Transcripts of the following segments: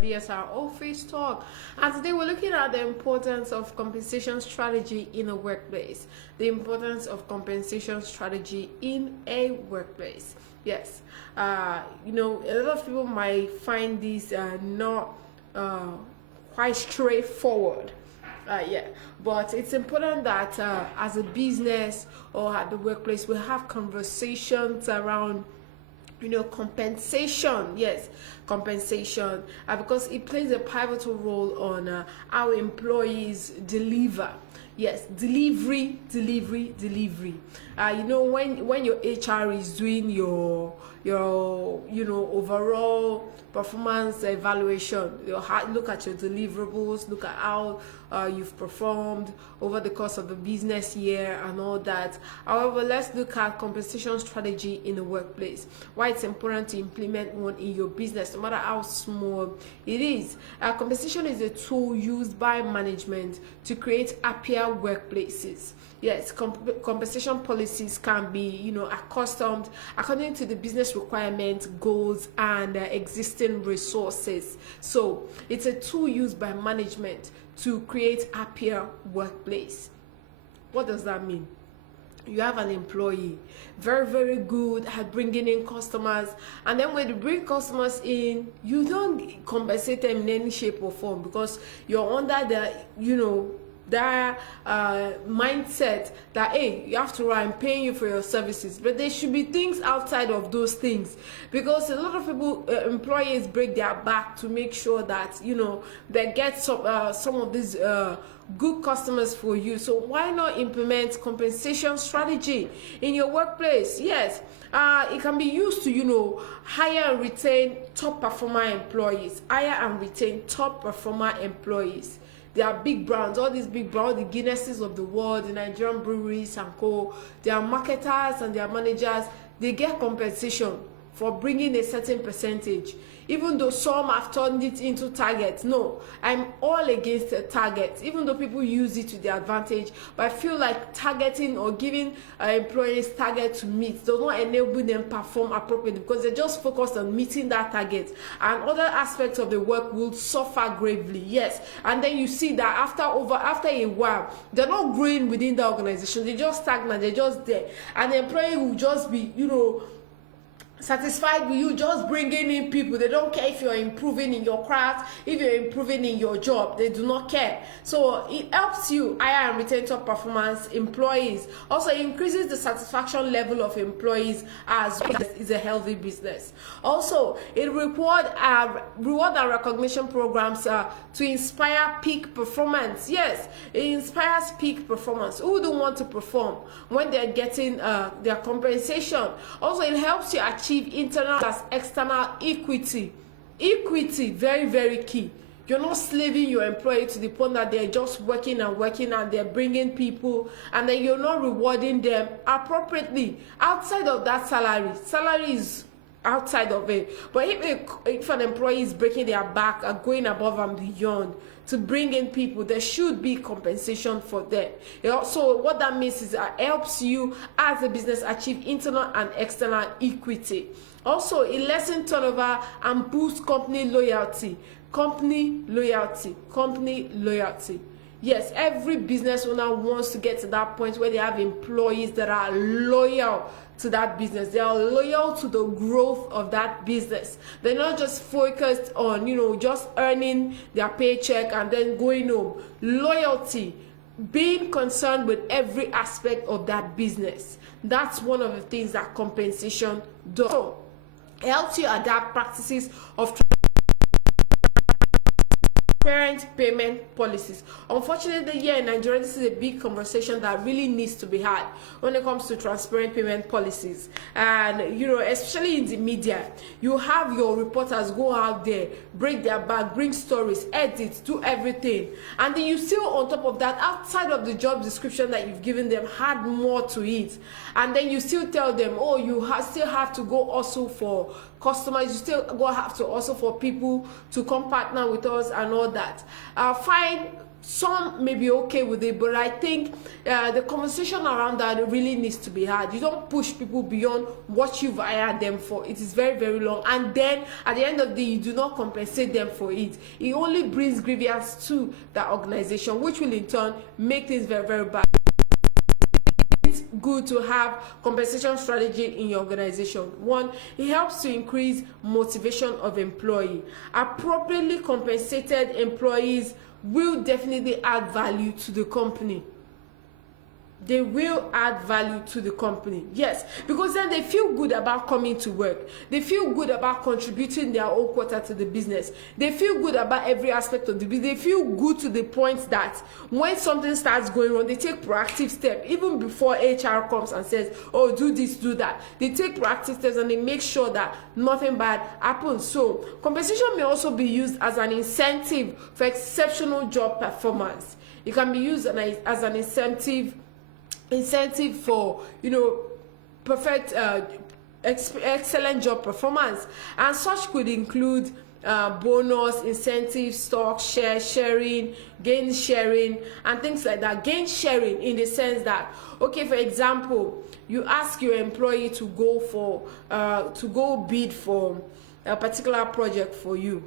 BSR Office Talk, and today we're looking at the importance of compensation strategy in a workplace. The importance of compensation strategy in a workplace. Yes, a lot of people might find this not quite straightforward. But it's important that as a business or at the workplace, we have conversations around compensation. Yes, compensation, because it plays a pivotal role on how employees deliver. Yes, delivery. When your HR is doing your overall performance evaluation, look at your deliverables, look at how you've performed over the course of the business year and all that. However, let's look at compensation strategy in the workplace. Why it's important to implement one in your business, no matter how small it is. Compensation is a tool used by management to create happier workplaces. Yes, compensation policies can be, accustomed according to the business requirements, goals, and existing resources. So it's a tool used by management to create happier workplace. What does that mean? You have an employee, very good at bringing in customers, and then when you bring customers in, you don't compensate them in any shape or form because you're under the that mindset that, hey, after all, I'm paying you for your services. But there should be things outside of those things, because a lot of people, employees, break their back to make sure that they get some of these good customers for you. So why not implement compensation strategy in your workplace? Yes, it can be used to hire and retain top performer employees. They are big brands, all these big brands, the Guinnesses of the world, the Nigerian breweries and co. Their marketers and their managers, they get compensation for bringing a certain percentage, even though some have turned it into targets. No, I'm all against the targets, even though people use it to their advantage. But I feel like targeting or giving employees target to meet does not enable them perform appropriately, because they're just focused on meeting that target, and other aspects of the work will suffer gravely. Yes, and then you see that after a while, they're not growing within the organization. They just stagnant. They're just there, and the employee will just be satisfied with you just bringing in people. They don't care if you're improving in your craft, if you're improving in your job. They do not care. So it helps you hire and retain top performance employees. Also increases the satisfaction level of employees, as is a healthy business. Also, it reward and recognition programs to inspire peak performance. Yes, it inspires peak performance. Who don't want to perform when they're getting their compensation? Also, it helps you achieve internal as external equity. Very key. You're not slaving your employee to the point that they're just working and they're bringing people, and then you're not rewarding them appropriately outside of that salary. Salary is outside of it. But if an employee is breaking their back and going above and beyond to bring in people, there should be compensation for them. So what that means is it helps you as a business achieve internal and external equity. Also, it lessens turnover and boosts company loyalty. Yes, every business owner wants to get to that point where they have employees that are loyal to that business. They are loyal to the growth of that business. They're not just focused on, just earning their paycheck and then going home. Loyalty, being concerned with every aspect of that business. That's one of the things that compensation does. So, it helps you adapt practices of transparent payment policies. Unfortunately, here in Nigeria, this is a big conversation that really needs to be had when it comes to transparent payment policies. And especially in the media, you have your reporters go out there, break their back, bring stories, edit, do everything, and then you still, on top of that, outside of the job description that you've given them, add more to it, and then you still tell them, oh, you still have to go also for customers. You still go have to also for people to come partner with us and all that. Fine, some may be okay with it, but I think the conversation around that really needs to be had. You don't push people beyond what you've hired them for. It is very, very long, and then at the end of the day, you do not compensate them for it. It only brings grievance to that organization, which will in turn make things very, very bad. It's good to have compensation strategy in your organization. One, it helps to increase motivation of employee. Appropriately compensated employees will definitely add value to the company. They will add value to the company, yes, because then they feel good about coming to work. They feel good about contributing their own quota to the business. They feel good about every aspect of the business. They feel good to the point that when something starts going wrong, they take proactive steps even before HR comes and says, oh, do this, do that. They take proactive steps and they make sure that nothing bad happens. So compensation may also be used as an incentive for exceptional job performance. It can be used as an incentive for, you know, perfect excellent job performance, and such could include bonus, incentive, stock sharing, gain sharing, and things like that. Gain sharing in the sense that, okay, for example, you ask your employee to go bid for a particular project for you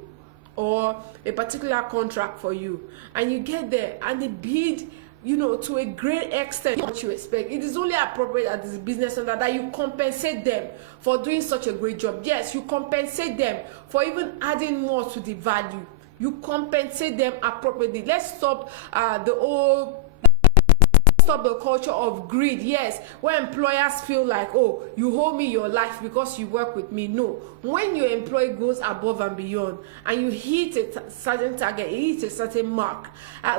or a particular contract for you, and you get there and the bid, you know, to a great extent what you expect. It is only appropriate at this business center that you compensate them for doing such a great job. Yes, you compensate them for even adding more to the value. You compensate them appropriately. Let's stop the culture of greed. Yes, where employers feel like, oh, you owe me your life because you work with me. No, when your employee goes above and beyond and you hit a certain target, you hit a certain mark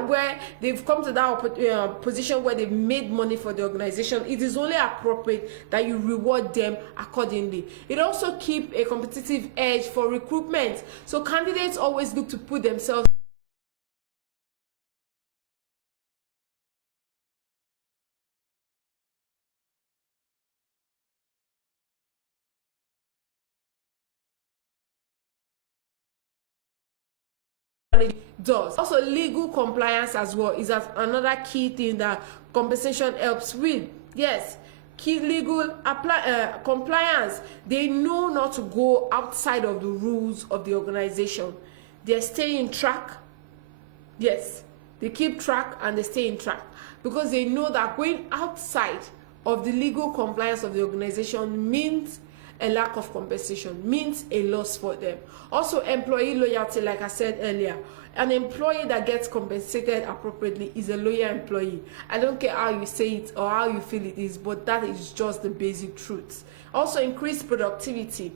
where they've come to that position where they've made money for the organization, it is only appropriate that you reward them accordingly. It also keeps a competitive edge for recruitment, so candidates always look to put themselves does. Also, legal compliance as well is another key thing that compensation helps with. Yes, key legal compliance. They know not to go outside of the rules of the organization. They stay in track. Yes, they keep track and they stay in track because they know that going outside of the legal compliance of the organization means a lack of compensation, means a loss for them. Also, employee loyalty, like I said earlier, an employee that gets compensated appropriately is a loyal employee. I don't care how you say it or how you feel it is, but that is just the basic truth. Also, increased productivity.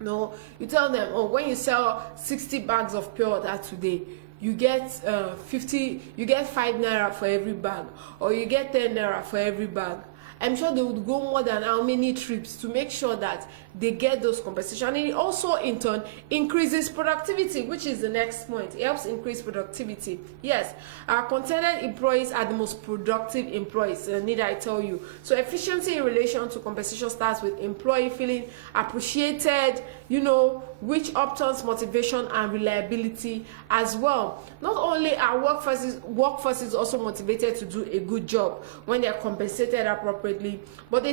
No, you tell them, oh, when you sell 60 bags of pure water today, you get 5 naira for every bag, or you get 10 naira for every bag. I'm sure they would go more than how many trips to make sure that they get those compensation. And it also in turn increases productivity, which is the next point. It helps increase productivity. Yes, our contented employees are the most productive employees, need I tell you. So efficiency in relation to compensation starts with employee feeling appreciated, you know, which upturns motivation and reliability as well. Not only are workforces also motivated to do a good job when they are compensated appropriately, but they